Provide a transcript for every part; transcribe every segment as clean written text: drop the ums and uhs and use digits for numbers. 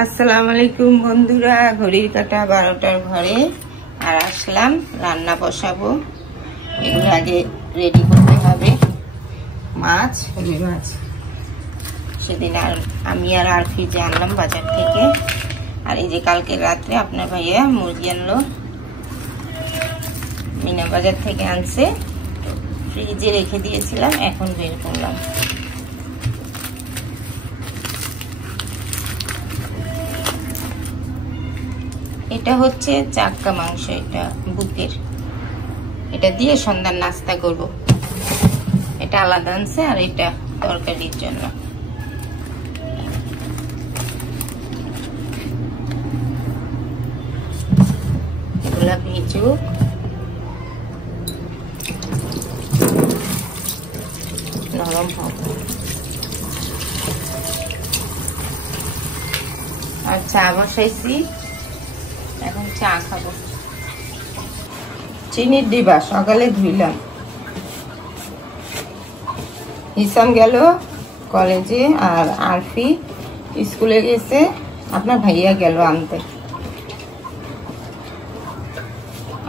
আসসালামু আলাইকুম বন্ধুরা, ঘড়ির কাঁটা 12টার ঘরে আর আসলাম রান্না বসাবো। এগুলো আগে রেডি করতে হবে। মাছ, রুই মাছ সেদিন আর আমি আর আরফি যে আনলাম বাজার থেকে, আর এই যে কালকে রাত্রে আপনার ভাইয়া মুরগি আনলো, মিনা বাজার থেকে আনছে, ফ্রিজে রেখে দিয়েছিলাম, এখন বের করলাম। এটা হচ্ছে চাক্কা মাংস, এটা বুকের, এটা দিয়ে সন্ধ্যার নাস্তা করব। এটা আলাদা আনছে আর এটা তরকারির জন্য। এগুলা ভিজুক, নরম হোক। আর চা বসাইছি, এখন চা খাবো। চিনির ডিবা সকালে ধুইলাম। হিসাম গেল কলেজে আর আরফি স্কুলে গেছে, আপনার ভাইয়া গেল আনতে।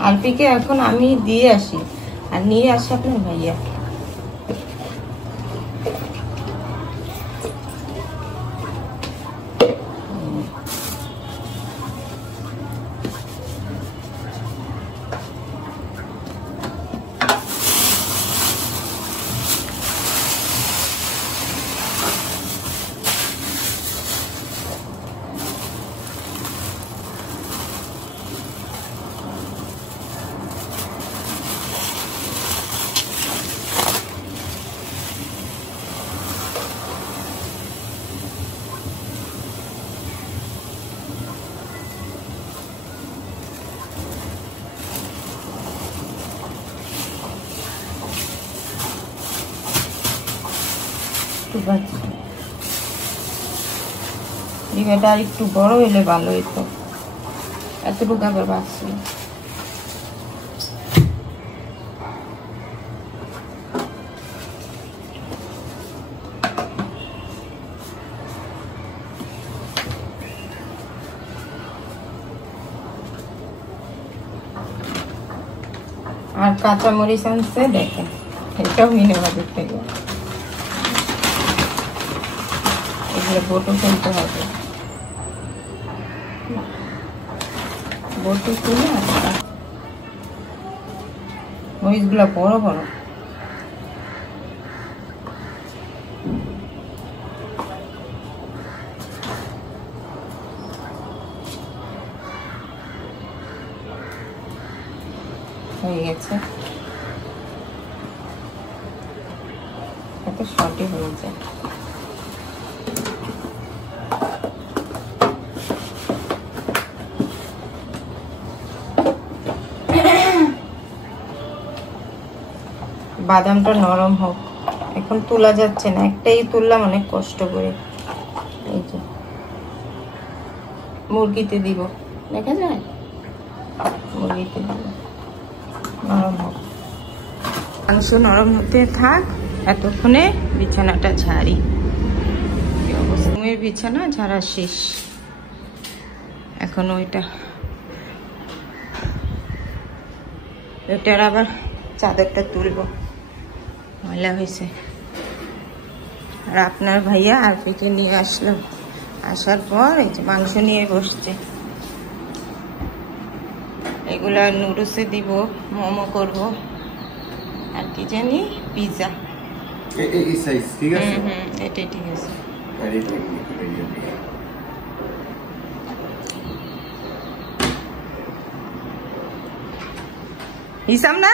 আরফিকে এখন আমি দিয়ে আসি আর নিয়ে আসি আপনার ভাইয়া। ডিবাটা আর একটু বড় হইলে ভালো হইতো, এতটুকু আবার বাঁচছিল। আর কাঁচা মরিচ আনছে, দেখেন এটাও মিনে বাজার থেকে। এগুলো বটু ফেলতে হবে, বটু তুলে মরিচগুলো বড় বড়। হয়ে গেছে, এত শর্টই হয়ে যায়। বাদামটা নরম হোক, এখন তোলা যাচ্ছে না, একটাই তুললাম অনেক কষ্ট করে। এই যে মুরগিতে দিব, দেখা যায়, মুরগিতে দিব, নরম হোক। মাংস নরম হতে থাক, এতক্ষণে বিছানাটা ঝাড়ি। বিছানা ঝাড়া শেষ, এখন ওইটার আবার চাদরটা তুলবো, ময়লা হয়েছে। আর আপনার ভাইয়া আরফিকে নিয়ে আসলাম, আসার পর এই যে মাংস নিয়ে বসছে। এগুলা নুডলসে দিব, মোমো করব, আর কি জানি পিৎজা। এটাই ঠিক আছে। হিসাম না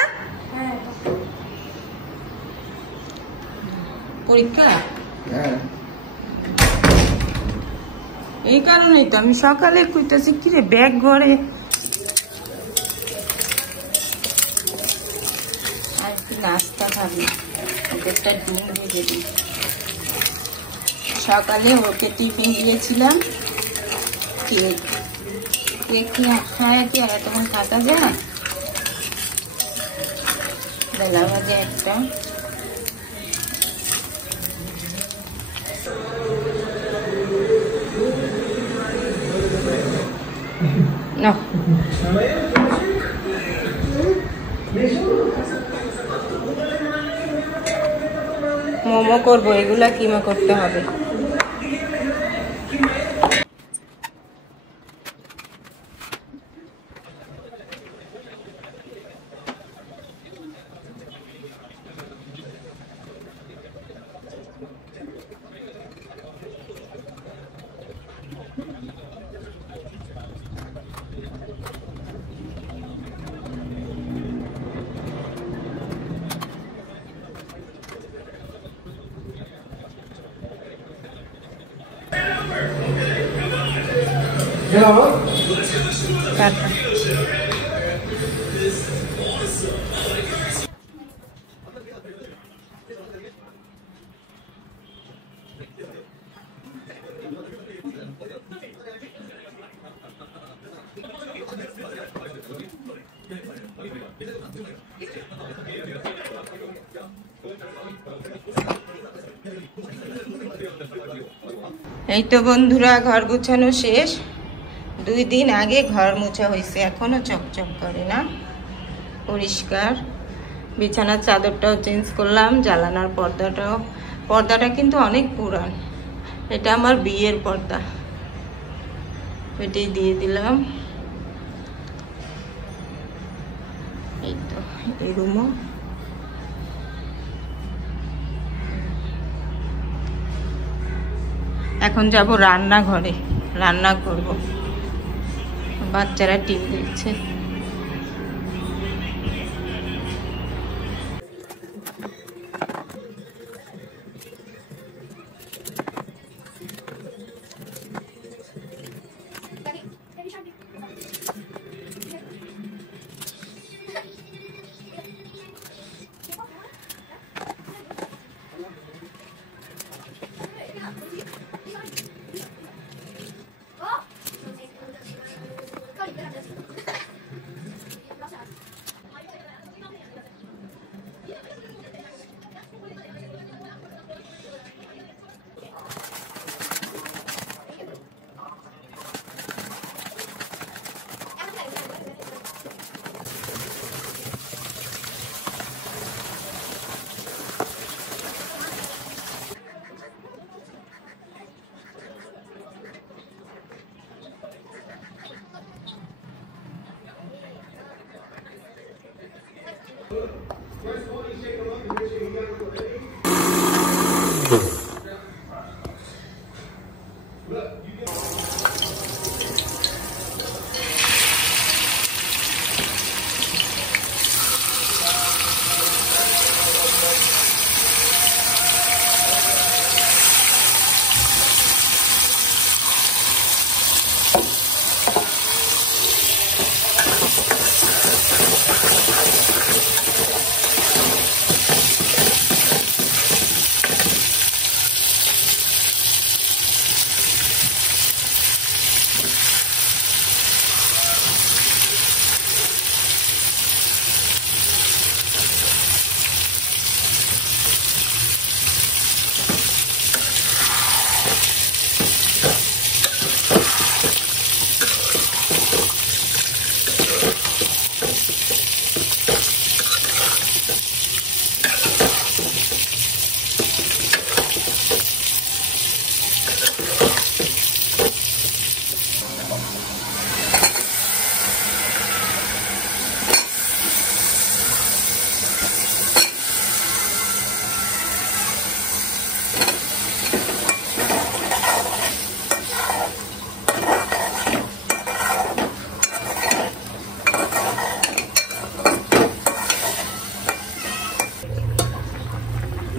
পরীক্ষা, এই কারণেই তো আমি সকালে কইতাছি কিরে ব্যাগ ঘরে। আর কি নাস্তা খাবি, একটা ডিম ভেজে দিই। সকালে ওকে টিফিন দিয়েছিলাম কেক, কেক খায় কি আর তখন থাকা যায়। বেলা ভাজে একটা, না মোমো করবো, এগুলা কিমা করতে হবে। এই তো বন্ধুরা, ঘর গুছানো শেষ। 2 দিন আগে ঘর মোছা হয়েছে, এখনো চকচক করে না, পরিষ্কার। বিছানার চাদরটাও চেঞ্জ করলাম, জানালার পর্দাটা কিন্তু অনেক পুরান, এটা আমার বিয়ের পর্দা, এটাই দিয়ে দিলাম। এই তো এই রুমও। এখন যাব রান্নাঘরে, রান্না করব। বাচ্চারা টিভি দেখছে।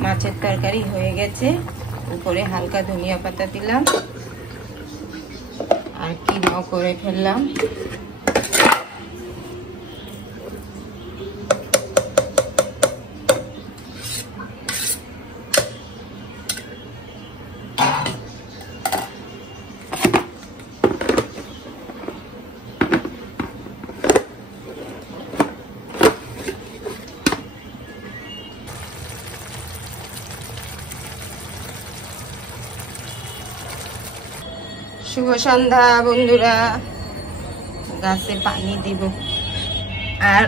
মাছের তরকারি হয়ে গেছে, উপরে হালকা ধনিয়া পাতা দিলাম আর কিমা করে ফেললাম। শুভ সন্ধ্যা বন্ধুরা, গাছে পানি দিব। আর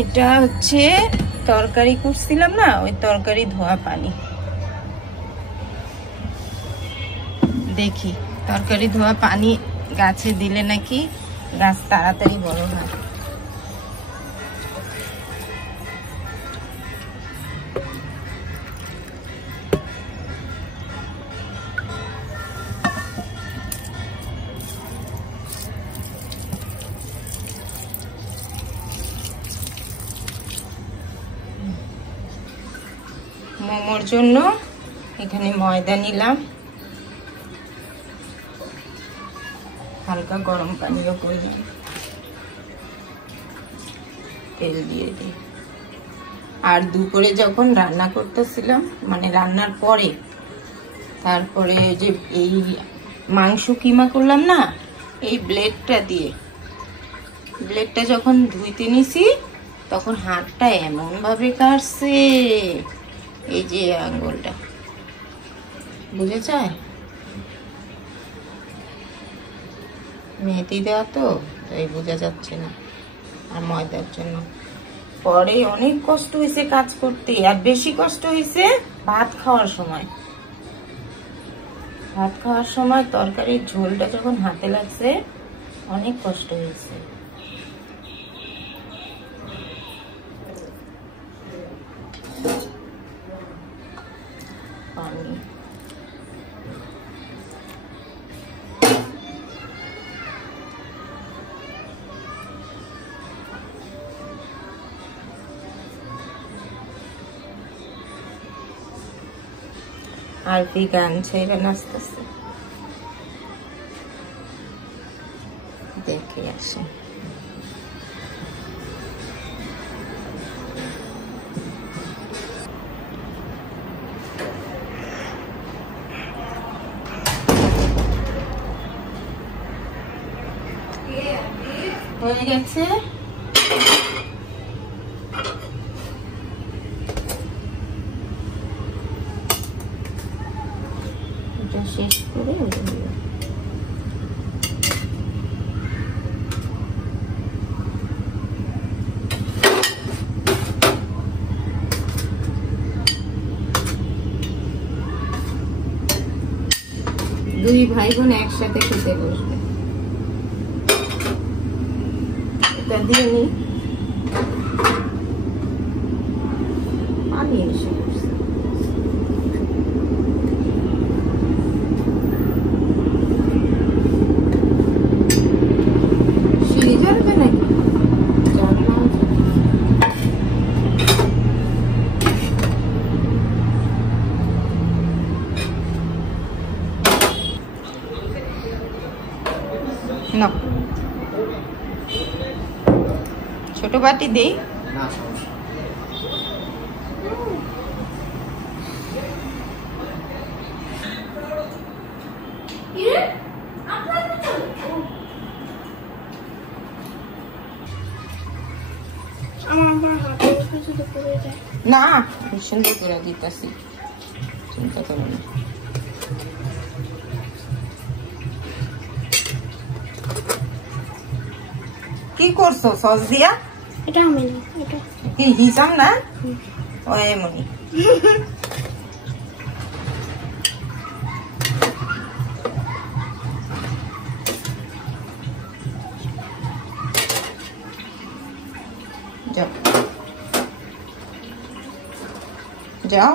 এটা হচ্ছে তরকারি করছিলাম না, ওই তরকারি ধোয়া পানি। দেখি তরকারি ধোয়া পানি গাছে দিলে নাকি গাছ তাড়াতাড়ি বড় হয়। মোমোর জন্য এখানে ময়দা নিলাম, হালকা গরম পানিও করলাম, তেল দিয়ে দিই। আর দুপুরে যখন রান্না করতেছিলাম, মানে রান্নার পরে, তারপরে যে এই মাংস কিমা করলাম না, এই ব্লেডটা যখন ধুইতে নিছি তখন হাতটা এমন ভাবে কাটছে, এই যে আঙ্গুলটা বুঝে যায়, মেহেদি দেওয়া তো তাই বোঝা যাচ্ছে না। আর ময়দার জন্য পরে অনেক কষ্ট হয়েছে কাজ করতে। আর বেশি কষ্ট হয়েছে ভাত খাওয়ার সময় তরকারির ঝোলটা যখন হাতে লাগছে অনেক কষ্ট হয়েছে। পানি আর গান ছেড়ে নাচতেছে, দেখে আসে। হয়ে গেছে। এটা শেষ করে দুই ভাই বোন একসাথে খেতে বসবে। এটা দিয়ে নি, পানি এসে পড়ছে। সিঁড়ি জ্বলবে নাকি? না ছোট বাটি দেই। না সুন্দর করে দিতেছি, চিন্তা করো না। কি করছো সস দিয়া? এটা আমি না, এটা কি হিসাব না? ও এমনি যাও যাও।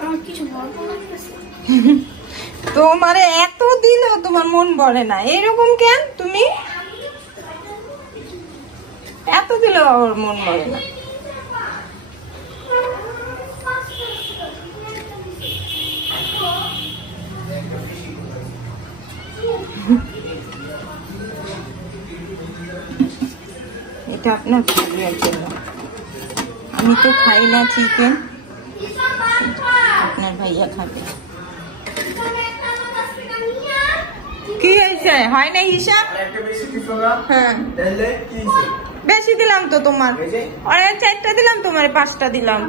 আমার কিছু বলবো লাগতেছে। তোমারে এত দিলেও তোমার মন ভরে না, এরকম কেন? তুমি এত দিলেও ওর মন ভরে না। এটা আপনার ভাইয়ার জন্য, আমি তো খাই না চিকেন, আপনার ভাইয়া খাবে। কি হয়েছে? হয় না হিসাব? হ্যাঁ বেশি দিলাম তো তোমার, 4টা দিলাম, তোমার 5টা দিলাম।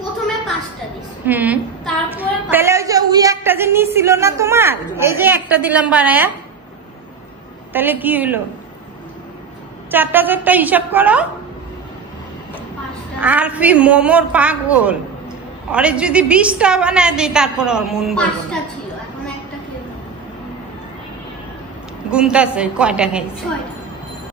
প্রথমে 5টা দিছি। তারপরে তাহলে ওই যে ওই একটা যে নিছিল না তোমার, এই যে একটা দিলাম বাড়ায়া, তাহলে কি হইলো? 4টা 4টা হিসাব করো। আরফি মোমোর পাগল, ওরে যদি 20টা বানায় দিই তারপর ওর মন বলবো। 5টা ছিল, এখন একটা খেলো। গুনতাছে কয়টা খাইছে। 6টা।